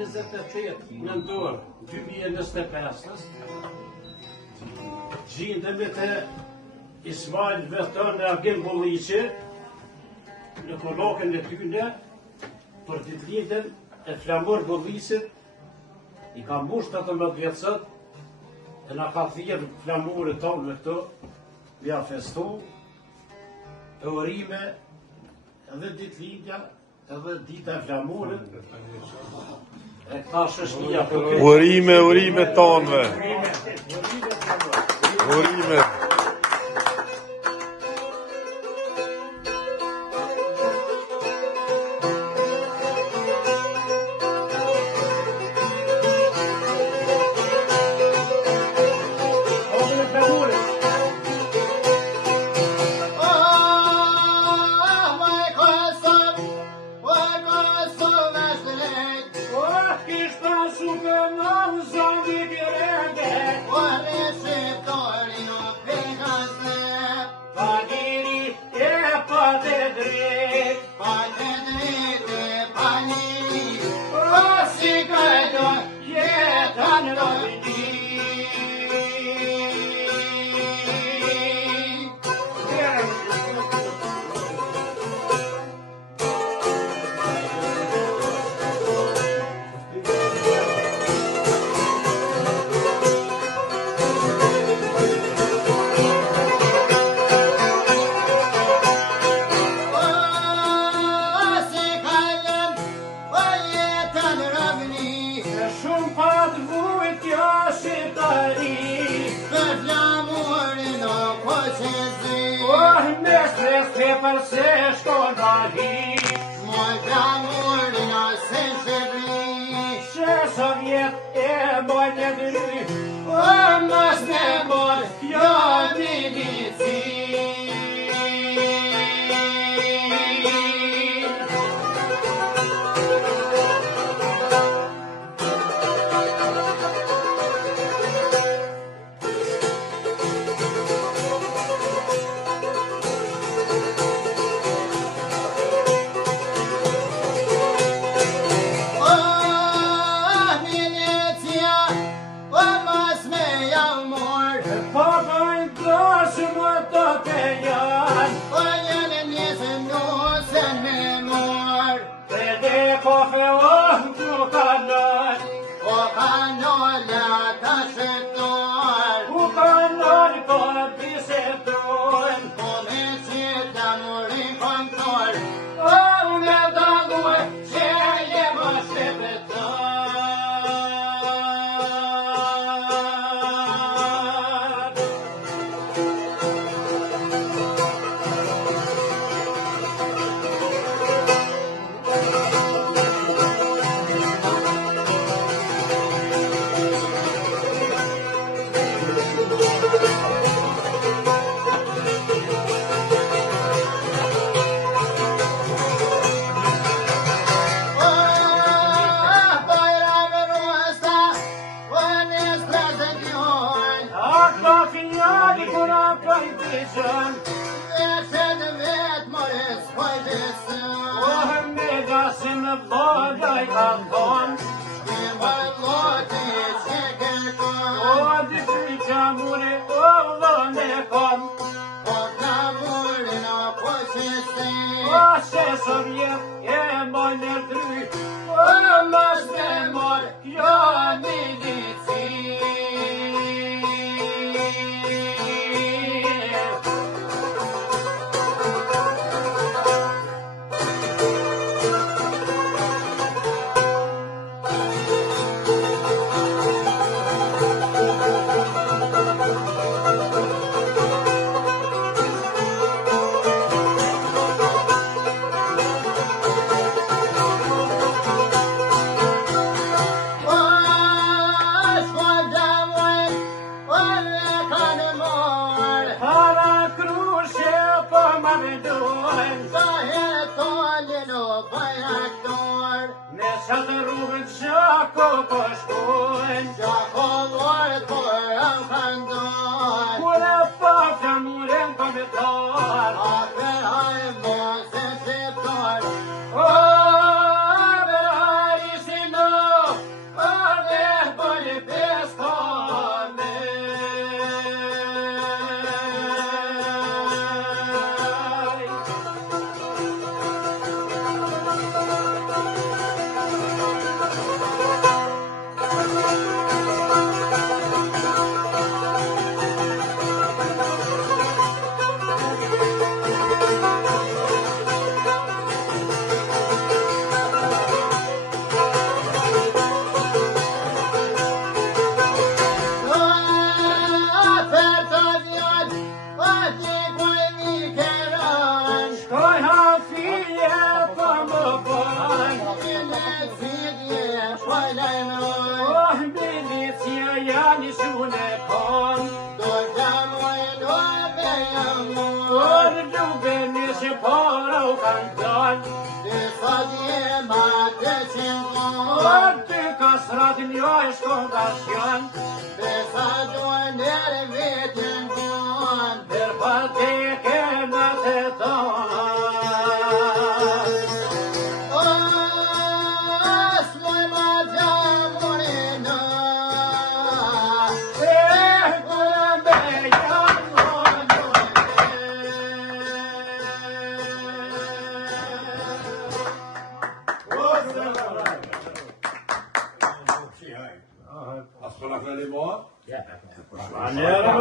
28 nëntor 2025 gjindemi të Ismail Veton e Agim Bolliqi në kolokën e tyne për ditëlindjen e Flamur Bolliqit. I ka mbush 18 vjeçët e na ka thirrë flamurit tonë me këto via festu e urime edhe ditëlindja edhe dita e flamurit e këta shëshnia urime tonëve urime për se shkon bali Moj flamurin a se shëbri Që sovjet e bojnë e dry O mos me bol, jo milici Sovjet e bojnë e dry O mos me mor, jo milici lajmëroj, Oh, milicia janë shune kon, do gjamoj love jamur, Or lubeni që para u kanë dalë, dhe sot jema të qenkon, Or ty kasrat një e shkondacion, dhe sa do nërë vetën kon, Per pateke në të tonë. Sloj ma gjamurina, Aspolla fra le mort. Manera,